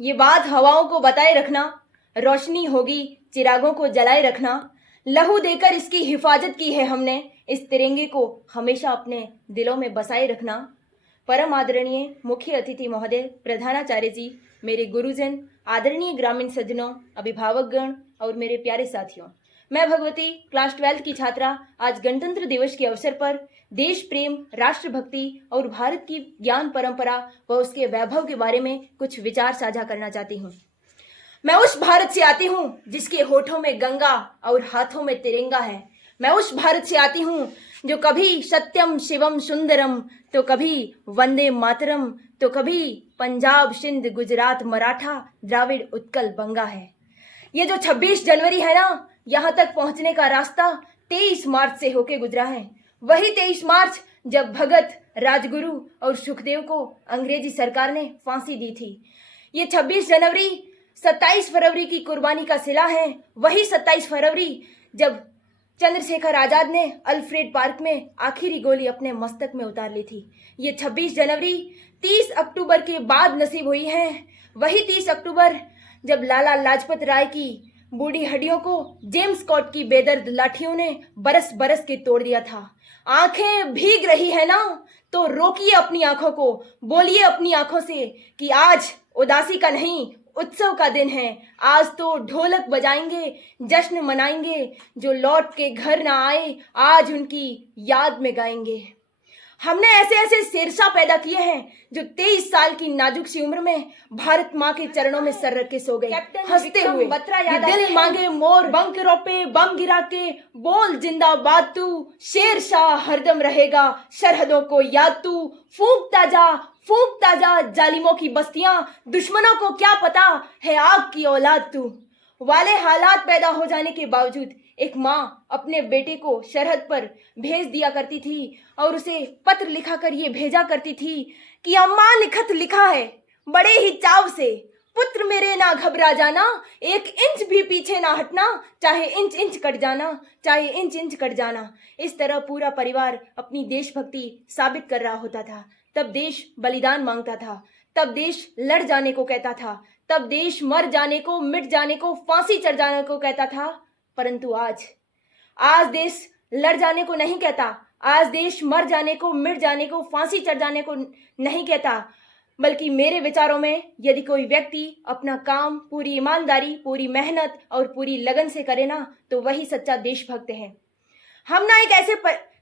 ये बात हवाओं को बताए रखना, रोशनी होगी चिरागों को जलाए रखना। लहू देकर इसकी हिफाजत की है हमने, इस तिरंगे को हमेशा अपने दिलों में बसाए रखना। परम आदरणीय मुख्य अतिथि महोदय, प्रधानाचार्य जी, मेरे गुरुजन, आदरणीय ग्रामीण सज्जनों, अभिभावकगण और मेरे प्यारे साथियों, मैं भगवती क्लास 12th की छात्रा आज गणतंत्र दिवस के अवसर पर देश प्रेम, राष्ट्रभक्ति और भारत की ज्ञान परंपरा व उसके वैभव के बारे में कुछ विचार साझा करना चाहती हूँ। मैं उस भारत से आती हूँ जिसके होठों में गंगा और हाथों में तिरंगा है। मैं उस भारत से आती हूँ जो कभी सत्यम शिवम सुंदरम, तो कभी वंदे मातरम, तो कभी पंजाब सिंध गुजरात मराठा द्राविड़ उत्कल बंगा है। ये जो 26 जनवरी है ना, यहाँ तक पहुंचने का रास्ता 23 मार्च से होके गुजरा है। वही 23 मार्च जब भगत, राजगुरु और सुखदेव को अंग्रेजी सरकार ने फांसी दी थी। ये 26 जनवरी 27 फरवरी की कुर्बानी का सिला है। वही 27 फरवरी जब चंद्रशेखर आजाद ने अल्फ्रेड पार्क में आखिरी गोली अपने मस्तक में उतार ली थी। ये 26 जनवरी 30 अक्टूबर के बाद नसीब हुई है। वही 30 अक्टूबर जब लाला लाजपत राय की बूढ़ी हड्डियों को जेम्स स्कॉट की बेदर्द लाठियों ने बरस बरस के तोड़ दिया था। आंखें भीग रही है ना, तो रोकिए अपनी आंखों को, बोलिए अपनी आंखों से कि आज उदासी का नहीं, उत्सव का दिन है। आज तो ढोलक बजाएंगे, जश्न मनाएंगे। जो लौट के घर ना आए, आज उनकी याद में गाएंगे। हमने ऐसे ऐसे शेरशाह पैदा किए हैं जो 23 साल की नाजुक सी उम्र में भारत माँ के चरणों में सर रख के सो गए, हंसते हुए। ये दिल मांगे मोर बंकरों पे बम गिरा के बोल जिंदाबाद तू, शेरशाह हरदम रहेगा सरहदों को याद तू। फूंकता जा जालिमों की बस्तियां, दुश्मनों को क्या पता है आग की औलाद तू। वाले हालात पैदा हो जाने के बावजूद एक माँ अपने बेटे को सरहद पर भेज दिया करती थी और उसे पत्र लिखा कर ये भेजा करती थी कि अम्मा लिखत लिखा है बड़े ही चाव से, पुत्र मेरे ना घबरा जाना, 1 इंच भी पीछे ना हटना, चाहे इंच इंच कट जाना, चाहे इंच इंच कट जाना। इस तरह पूरा परिवार अपनी देशभक्ति साबित कर रहा होता था। तब देश बलिदान मांगता था, तब देश लड़ जाने को कहता था, तब देश मर जाने को, मिट जाने को, फांसी चढ़ जाने को कहता था। परंतु आज देश लड़ जाने को नहीं कहता। आज देश मर जाने को, मिट जाने को, फांसी चढ़ जाने को नहीं कहता, बल्कि मेरे विचारों में यदि कोई व्यक्ति अपना काम पूरी ईमानदारी, पूरी मेहनत और पूरी लगन से करे ना, तो वही सच्चा देशभक्त है। हम ना एक ऐसे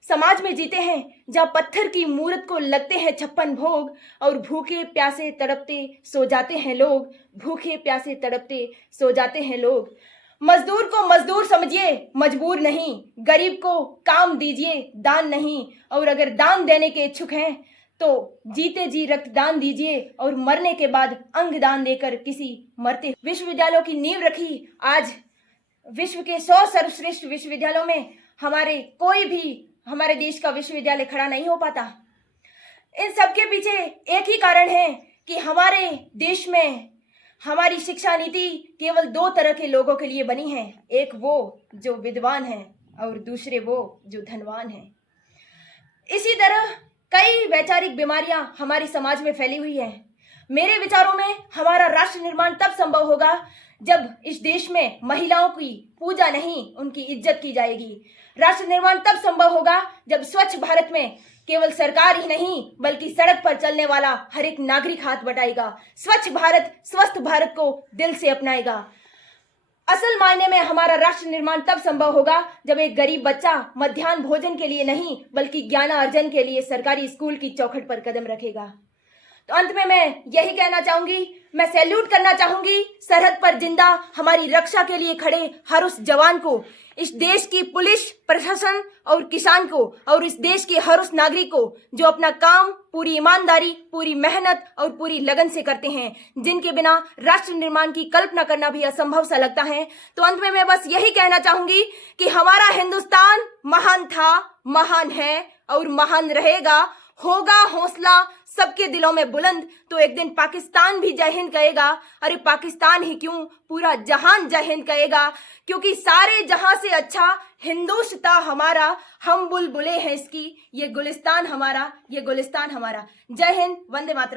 समाज में जीते हैं जहाँ पत्थर की मूर्त को लगते हैं 56 भोग और भूखे प्यासे तड़पते सो जाते हैं लोग। भूखे प्यासे तड़पते सो जाते हैं लोग। मजदूर को मजदूर समझिए, मजबूर नहीं। गरीब को काम दीजिए, दान नहीं। और अगर दान देने के इच्छुक हैं तो जीते जी रक्तदान दीजिए और मरने के बाद अंग दान देकर किसी मरते। विश्वविद्यालयों की नींव रखी। आज विश्व के 100 सर्वश्रेष्ठ विश्वविद्यालयों में कोई भी हमारे देश का विश्वविद्यालय खड़ा नहीं हो पाता। इन सबके पीछे एक ही कारण है कि हमारे देश में हमारी शिक्षा नीति केवल 2 तरह के लोगों के लिए बनी है। एक वो जो विद्वान है और दूसरे वो जो धनवान है। इसी तरह कई वैचारिक बीमारियां हमारे समाज में फैली हुई है। मेरे विचारों में हमारा राष्ट्र निर्माण तब संभव होगा जब इस देश में महिलाओं की पूजा नहीं, उनकी इज्जत की जाएगी। राष्ट्र निर्माण तब संभव होगा जब स्वच्छ भारत में केवल सरकार ही नहीं बल्कि सड़क पर चलने वाला हर एक नागरिक हाथ बटाएगा। स्वच्छ भारत, स्वस्थ भारत को दिल से अपनाएगा। असल मायने में हमारा राष्ट्र निर्माण तब संभव होगा जब एक गरीब बच्चा मध्याह्न भोजन के लिए नहीं बल्कि ज्ञानार्जन के लिए सरकारी स्कूल की चौखट पर कदम रखेगा। तो अंत में मैं यही कहना चाहूंगी, मैं सैल्यूट करना चाहूंगी सरहद पर जिंदा हमारी रक्षा के लिए खड़े हर उस जवान को, इस देश की पुलिस, प्रशासन और किसान को, और इस देश के हर उस नागरिक को जो अपना काम पूरी ईमानदारी, पूरी मेहनत और पूरी लगन से करते हैं, जिनके बिना राष्ट्र निर्माण की कल्पना करना भी असंभव सा लगता है। तो अंत में मैं बस यही कहना चाहूंगी कि हमारा हिंदुस्तान महान था, महान है और महान रहेगा। होगा हौसला सबके दिलों में बुलंद तो एक दिन पाकिस्तान भी जय हिंद कहेगा। अरे पाकिस्तान ही क्यों, पूरा जहान जय हिंद कहेगा, क्योंकि सारे जहां से अच्छा हिंदुस्तान हमारा, हम बुलबुलें हैं इसकी, ये गुलिस्तान हमारा, ये गुलिस्तान हमारा। जय हिंद, वंदे मातरम।